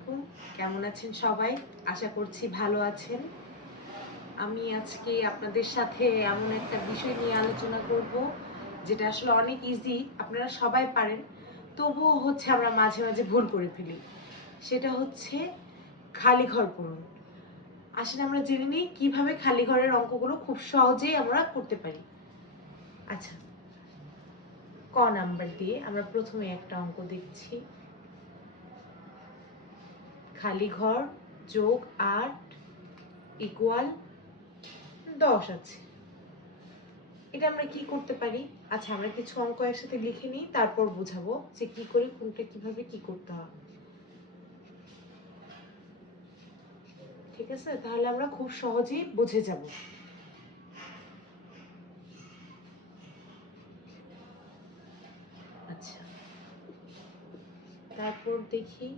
আলাইকুম, কেমন আছেন সবাই? আশা করছি ভালো আছেন। আমি আজকে আপনাদের সাথে এমন একটা বিষয় নিয়ে আলোচনা করব যেটা আসলে অনেক ইজি, আপনারা সবাই পারেন, তবুও হচ্ছে আমরা মাঝে মাঝে ভুল করে ফেলি। সেটা হচ্ছে খালি ঘর পূরণ। আসলে আমরা জেনে নিই কিভাবে খালি ঘরের অঙ্কগুলো খুব সহজেই আমরা করতে পারি। আচ্ছা, ক নাম্বার দিয়ে আমরা প্রথমে একটা অঙ্ক দেখছি। খালি ঘর যোগ 8 ইকুয়াল 10 আছে। এটা আমরা কি করতে পারি? আচ্ছা, আমরা কিছু অঙ্ক একসাথে লিখে নিই, তারপর বোঝাবো যে কি করে কোনটা কিভাবে কি করতে হয়। ঠিক আছে, তাহলে আমরা খুব সহজেই বুঝে যাব। আচ্ছা, তারপর দেখি।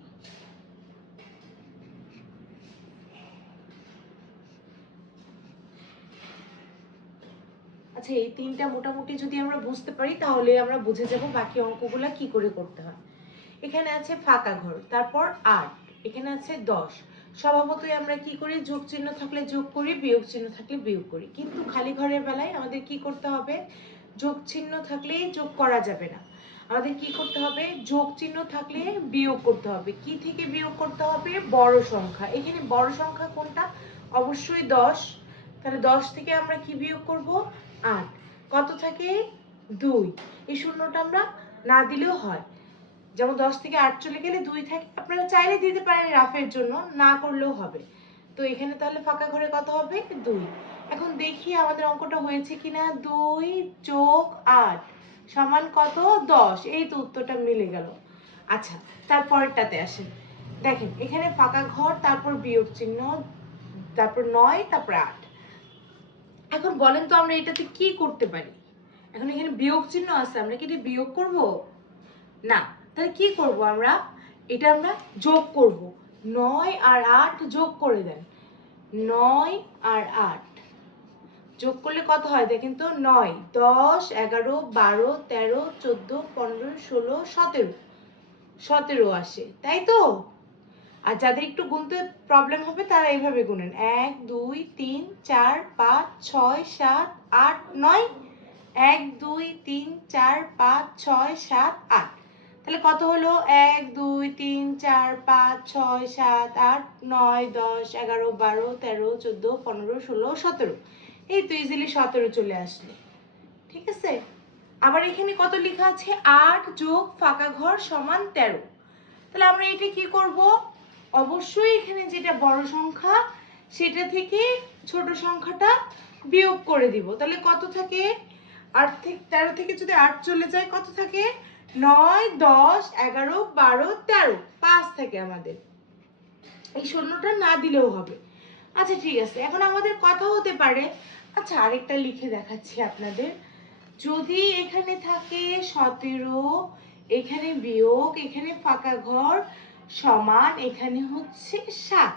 আচ্ছা, এই তিনটা মোটামুটি যদি আমরা বুঝতে পারি তাহলে আমরা বুঝে যাব বাকি অঙ্কগুলা কি করে করতে হয়। এখানে আছে ফাঁকা ঘর, তারপর 8, এখানে আছে 10। স্বভাবতই আমরা কি করি? যোগ চিহ্ন থাকলে যোগ করি, বিয়োগ চিহ্ন থাকলে বিয়োগ করি। কিন্তু খালি ঘরের বেলায় আমাদের কি করতে হবে? যোগ চিহ্ন থাকলে যোগ করা যাবে না, আমাদের কি করতে হবে? যোগ চিহ্ন থাকলে বিয়োগ করতে হবে। কি থেকে বিয়োগ করতে হবে? বড় সংখ্যা। এখানে বড় সংখ্যা কোনটা? অবশ্যই 10। তাহলে 10 থেকে আমরা কি বিয়োগ করব? 8। কত থাকে? 2। এই শূন্যটা আমরা না দিলেও হয়, যেমন 10 থেকে 8 চলে গেলে 2 থাকে। আপনারা চাইলে দিতে পারেন রাফের জন্য, না করলেও হবে। তো এখানে তাহলে ফাঁকা ঘরে কত হবে? 2। এখন দেখি আমাদের অঙ্কটা হয়েছে কিনা। 2 যোগ 8 সমান কত? 10। এই তো উত্তরটা মিলে গেল। আচ্ছা, তারপরেরটাতে আসেন। দেখেন এখানে ফাঁকা ঘর, তারপর বিয়োগ চিহ্ন, তারপর 9, তারপর 8। এখন বলেন তো আমরা এটাতে কি করতে পারি? এখন এখানে বিয়োগ চিহ্ন আছে, আমরা কি এটা বিয়োগ করব? না। তাহলে কি করব আমরা? এটা আমরা যোগ করব। 9 আর 8 যোগ করে দেন। 9 আর 8 যোগ করলে কত হয় দেখেন তো? 9, 10, 11, 12, 13, 14, 15, 16, 17। 17 আসে, তাই তো? আর যাদের একটু গুনতে প্রবলেম হবে তারা এইভাবে গুনেন। 1, 2, 3, 4, 5, 6, 7, 8, 9। 1, 2, 3, 4, 5, 6, 7, 8। তাহলে কত হলো? 1, 2, 3, 4, 5, 6, 7, 8, 9, 10, 11, 12, 13, 14, 15, 16, 17। এই তো ইজিলি 17 চলে আসলো। ঠিক আছে, আবার এখানে কত লেখা আছে? 8 যোগ ফাঁকা ঘর সমান 13। তাহলে আমরা এটা কি করব? অবশ্যই এখানে যেটা বড় সংখ্যা সেটা থেকে ছোট সংখ্যাটা বিয়োগ করে দিব। তাহলে কত থাকে? 8 থেকে 13 থেকে যদি 8 চলে যায় কত থাকে? 9, 10, 11, 12, 13। 5 থাকে আমাদের। এই শূন্যটা না দিলেও হবে। আচ্ছা ঠিক আছে, এখন আমাদের কথা হতে পারে, আচ্ছা আরেকটা লিখে দেখাচ্ছি আপনাদের। যদি এখানে থাকে 17, এখানে বিয়োগ, এখানে ফাঁকা ঘর সমান, এখানে হচ্ছে 7।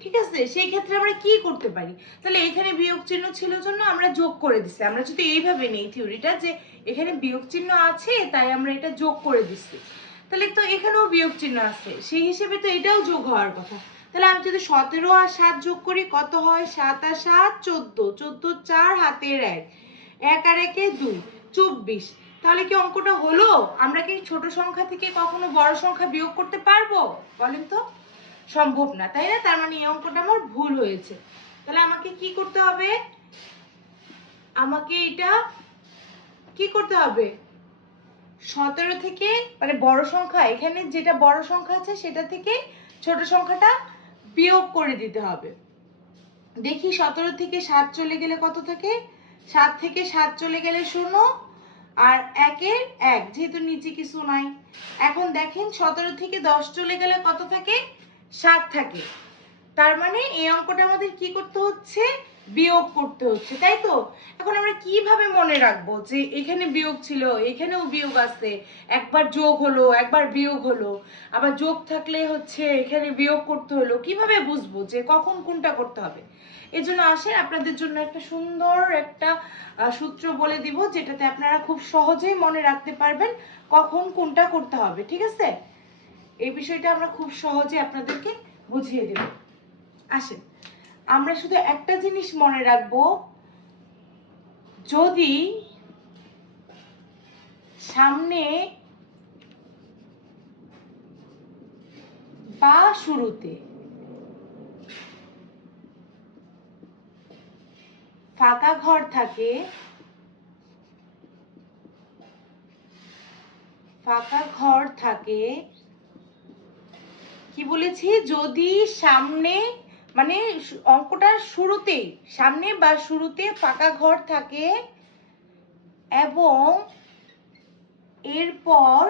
ঠিক আছে, সেই ক্ষেত্রে আমরা কি করতে পারি? তাহলে এখানে বিয়োগ চিহ্ন ছিল জন্য আমরা যোগ করে দিছি। আমরা যদি এইভাবে নেই থিওরিটা, যে এখানে বিয়োগ চিহ্ন আছে তাই আমরা এটা যোগ করে দিছি, তাহলে তো এখানেও বিয়োগ চিহ্ন আছে, সেই হিসেবে তো এটাও যোগ হওয়ার কথা। তাহলে আমি যদি 17 আর 7 যোগ করি কত হয়? 7 আর 7 14, 14 4 হাতের 1, 1 আর 1 2, 24। তাহলে কি অঙ্কটা হলো? আমরা কি ছোট সংখ্যা থেকে কখনো বড় সংখ্যা বিয়োগ করতে পারবো? বলেন তো। সম্ভব না, তাই না? তার মানে এই অঙ্কটা আমার ভুল হয়েছে। তাহলে আমাকে কি করতে হবে? আমাকে এটা কি করতে হবে? 17 থেকে, মানে বড় সংখ্যা, এখানে যেটা বড় সংখ্যা আছে সেটা থেকে ছোট সংখ্যাটা বিয়োগ করে দিতে হবে। দেখি 17 থেকে 7 চলে গেলে কত থাকে? 7 থেকে 7 চলে গেলে 0 আর 1 এর 1, যেহেতু নিচে কিছু নাই। এখন দেখেন 17 থেকে 10 চলে গেলে কত থাকে? 7 থাকে। তার মানে এই অঙ্কটা আমাদের কি করতে হচ্ছে? বিয়োগ করতে হচ্ছে, তাই তো? এখন আমরা কিভাবে মনে রাখবো যে এখানে বিয়োগ ছিল, এখানেও বিয়োগ আছে, একবার যোগ হলো, একবার বিয়োগ হলো, আবার যোগ থাকলে হচ্ছে এখানে বিয়োগ করতে হলো, কিভাবে বুঝবো যে কখন কোনটা করতে হবে? এজন্য আসেন আপনাদের জন্য একটা সুন্দর একটা সূত্র বলে দিব, যেটাতে আপনারা খুব সহজেই মনে রাখতে পারবেন কখন কোনটা করতে হবে। ঠিক আছে, এই বিষয়টা আমরা খুব সহজে আপনাদেরকে বুঝিয়ে দেব। আসেন, আমরা শুধু একটা জিনিস মনে রাখবো, যদি সামনে বা শুরুতে ফাঁকা ঘর থাকে, কি বলেছি, যদি সামনে মানে অঙ্কটার শুরুতেই সামনে বা শুরুতে ফাঁকা ঘর থাকে এবং এরপর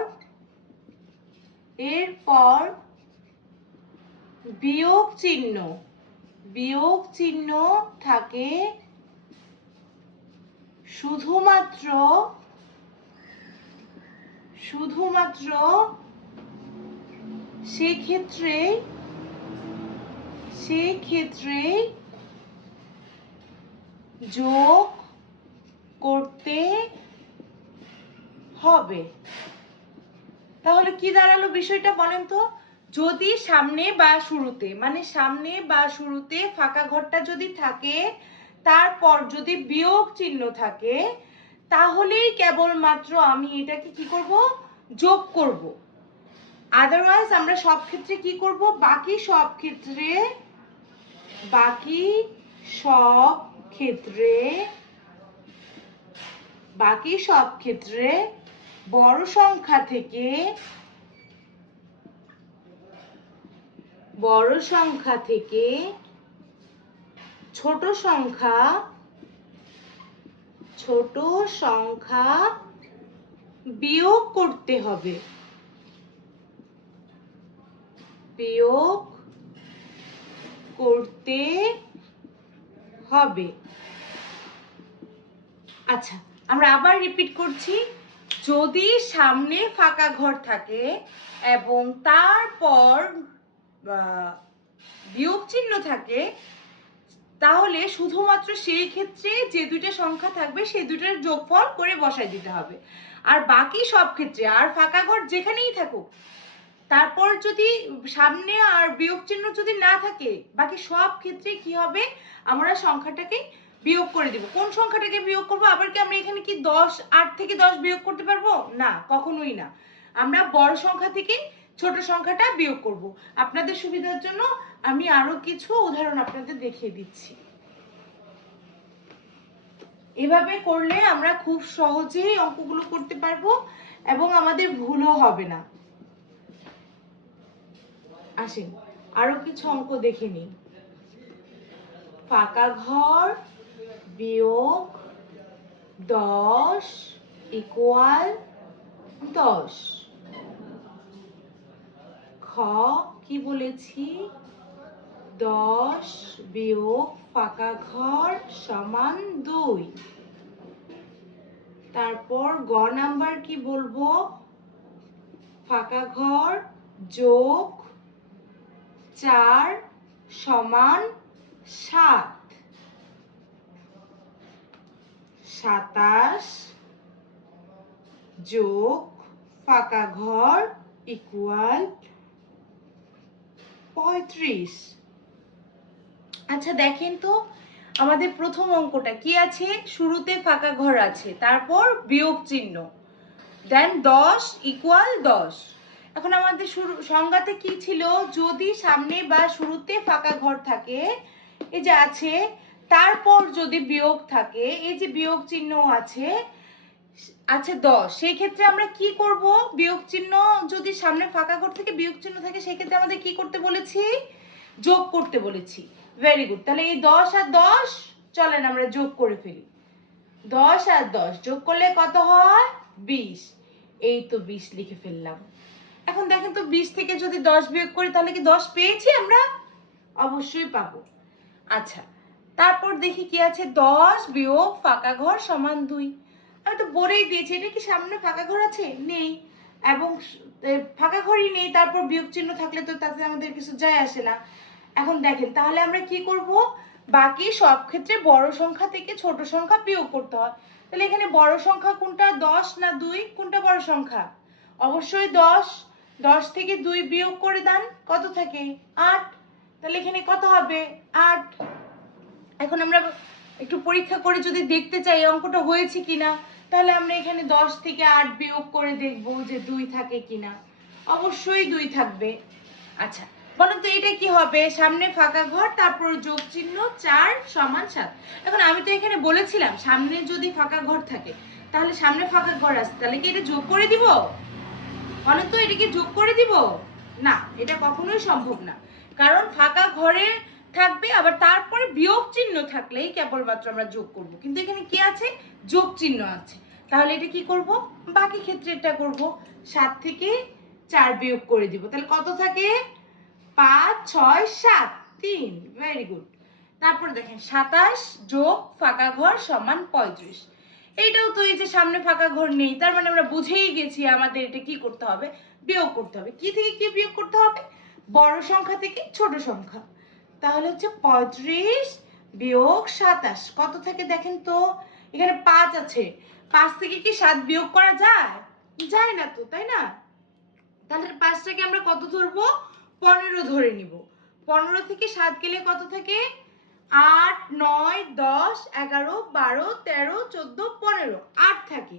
বিয়োগ চিহ্ন থাকে, শুধুমাত্র সেক্ষেত্রে যোগ করতে হবে। তাহলে কি দাঁড়ালো বিষয়টা বলেন তো? যদি সামনে বা শুরুতে মানে সামনে বা শুরুতে ফাঁকা ঘরটা যদি থাকে, তারপর যদি বিয়োগ চিহ্ন থাকে, তাহলেই কেবলমাত্র আমি এটাকে কি করব, যোগ করব। আদারওয়াইজ আমরা সব ক্ষেত্রে কি করব, বাকি সব ক্ষেত্রে বড় সংখ্যা থেকে ছোট সংখ্যা বিয়োগ করতে হবে। আচ্ছা, আমরা আবার রিপিট করছি, যদি সামনে ফাঁকা ঘর থাকে এবং তারপর বিয়োগ চিহ্ন থাকে, তাহলে শুধুমাত্র সেই ক্ষেত্রে যে দুইটা সংখ্যা থাকবে সেই দুইটার যোগফল করে বসাই দিতে হবে। আর বাকি সব ক্ষেত্রে আর ফাঁকা ঘর যেখানেই থাকুক, তারপর যদি সামনে আর বিয়োগ চিহ্ন যদি না থাকে, বাকি সব ক্ষেত্রে কি হবে, আমরা সংখ্যাটাকে বিয়োগ করে দিব। কোন সংখ্যাটাকে বিয়োগ করব? আবার কি আমরা এখানে কি 8 থেকে 10 বিয়োগ করতে পারবো? না, কখনোই না। আমরা বড় সংখ্যা থেকে ছোট সংখ্যাটা বিয়োগ করব। আপনাদের সুবিধার জন্য আমি আরো কিছু উদাহরণ আপনাদের দেখিয়ে দিচ্ছি। এভাবে করলে আমরা খুব সহজেই অঙ্কগুলো করতে পারবো এবং আমাদের ভুলও হবে না। আসেন, আরো কিছু অঙ্ক দেখে নিই। ফাঁকা ঘর বিয়োগ 10 ইকুয়াল 10। খ কি বলেছি, 10 বিয়োগ ফাঁকা ঘর সমান 2। তারপর গ নাম্বার কি বলবো, ফাঁকা ঘর যোগ 4 সমান 7। 27 যোগ ফাঁকা ঘর ইকুয়াল 35। আচ্ছা দেখেন তো, আমাদের প্রথম অঙ্কটা কি আছে, শুরুতে ফাঁকা ঘর আছে, তারপর বিয়োগ চিহ্ন, দেন 10 ইকুয়াল 10। এখন আমাদের সংজ্ঞাতে কি ছিল, যদি সামনে বা শুরুতে ফাঁকা ঘর থাকে, এই যে আছে, তারপর যদি বিয়োগ থাকে, এই যে বিয়োগ চিহ্ন আছে, আচ্ছা 10, সেই ক্ষেত্রে আমরা কি করব, বিয়োগ চিহ্ন যদি সামনে ফাঁকা ঘর থেকে বিয়োগ চিহ্ন থাকে, সেই ক্ষেত্রে আমাদের কি করতে বলেছি, যোগ করতে বলেছি। Very good. তাহলে এই 10 আর 10 চলেন আমরা যোগ করে ফেলি। 10 আর 10 যোগ করলে কত হয়, 20। এই তো 20 লিখে ফেললাম। এখন দেখেন তো, 20 থেকে যদি 10 বিয়োগ করি তাহলে কি 10 পেয়েছি আমরা? অবশ্যই পাবো। আচ্ছা, তারপর দেখি কি আছে, 10 বিয়োগ ফাঁকা ঘর সমান 2। আমি তো বলেই দিয়েছি, এটা কি সামনে ফাঁকা ঘর আছে? নেই। এবং ফাঁকা ঘরই নেই, তারপর বিয়োগ চিহ্ন থাকলে তো তাতে আমাদের কিছু যায় আসে না। এখন দেখেন, তাহলে আমরা কি করব, বাকি সব ক্ষেত্রে বড় সংখ্যা থেকে ছোট সংখ্যা বিয়োগ করতে হয়। তাহলে এখানে বড় সংখ্যা কোনটা, 10 না 2? কোনটা বড় সংখ্যা? অবশ্যই 10। 10 থেকে 2 বিয়োগ করে দেন, কত থাকে? 8। তাহলে এখানে কত হবে? 8। এখন আমরা একটু পরীক্ষা করে যদি দেখতে চাই অঙ্কটা হয়েছে কিনা, তাহলে আমরা এখানে 10 থেকে 8 বিয়োগ করে দেখব যে 2 থাকে কিনা। অবশ্যই 2 থাকবে। আচ্ছা, বলেন তো এটা কি হবে? সামনে ফাঁকা ঘর, তারপর যোগ চিহ্ন 4 সমান 7। এখন আমি তো এখানে বলেছিলাম সামনে যদি ফাঁকা ঘর থাকে, তাহলে সামনে ফাঁকা ঘর আছে, তাহলে কি এটা যোগ করে দিব? বলেন তো এটা কি যোগ করে দিব? না, এটা কখনোই সম্ভব না। কারণ ফাঁকা ঘরে থাকবে, আবার তারপরে বিয়োগ চিহ্ন থাকলেই কেবলমাত্র আমরা যোগ করব। কিন্তু এখানে কি আছে? যোগ চিহ্ন আছে। তাহলে এটা কি করব? বাকি ক্ষেত্রে এটা করব, 7 থেকে 4 বিয়োগ করে দিব। তাহলে কত থাকে? 5 6 7 3। Very good. তারপর দেখেন 27 যোগ ফাঁকা ঘর সমান 35। এইটাও তো এই যে সামনে ফাঁকা ঘর নেই, তার মানে আমরা বুঝেই গেছি আমাদের এটা কি করতে হবে? বিয়োগ করতে হবে। কি থেকে কি বিয়োগ করতে হবে? বড় সংখ্যা থেকে ছোট সংখ্যা। তাহলে হচ্ছে 35 বিয়োগ 27 কত থাকে দেখেন তো? এখানে 5 আছে, 5 থেকে কি 7 বিয়োগ করা যায়? যায় না তো, তাই না? তাহলে 5টাকে আমরা কত ধরবো? 15 ধরে নিব। 15 থেকে 7 গেলে কত থাকে? 8 9 10 11 12 13 14 15 8 থাকে।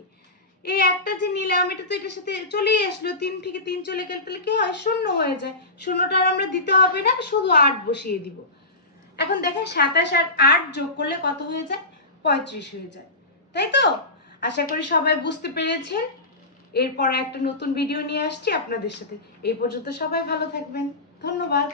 এই একটা যে নিলাম এটা তো এটার সাথে চলেই আসলো, 3 থেকে 3 চলে গেলে তাহলে কি হয়? শূন্য হয়ে যায়। শূন্যটা আর আমরা দিতে হবে না, শুধু 8 বসিয়ে দিব। এখন দেখেন 27 আর 8 যোগ করলে কত হয়ে যায়? 35 হয়ে যায়। তাই তো? আশা করি সবাই বুঝতে পেরেছেন। এরপর একটা নতুন ভিডিও নিয়ে আসছি আপনাদের সাথে। এই পর্যন্ত সবাই ভালো থাকবেন। ধন্যবাদ।